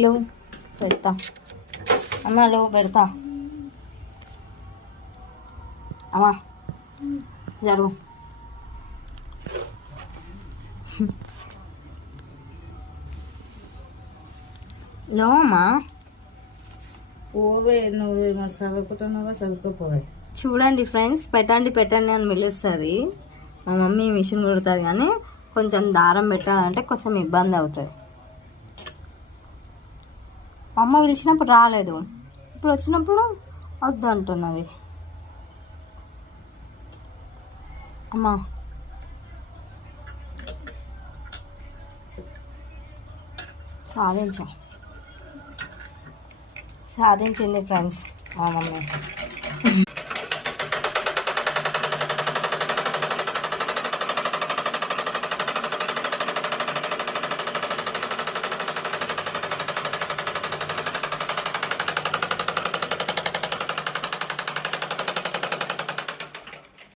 లేవు పెడతా అమ్మ, లేవు పెడతా అమ్మా, జరుగు. లేవమ్మా. పోవే, నువ్వేమో చదువుకుంటున్నావా, చదువుకోపోవే. చూడండి ఫ్రెండ్స్, పెట్టండి పెట్టండి అని పిలుస్తుంది. మా మమ్మీ మిషన్ కుడుతుంది కానీ కొంచెం దారం పెట్టాలంటే కొంచెం ఇబ్బంది అవుతుంది. మా అమ్మ పిలిచినప్పుడు రాలేదు, ఇప్పుడు వచ్చినప్పుడు వద్దు అంటున్నది. అమ్మా, సాధించింది ఫ్రెండ్స్ మా మమ్మీ.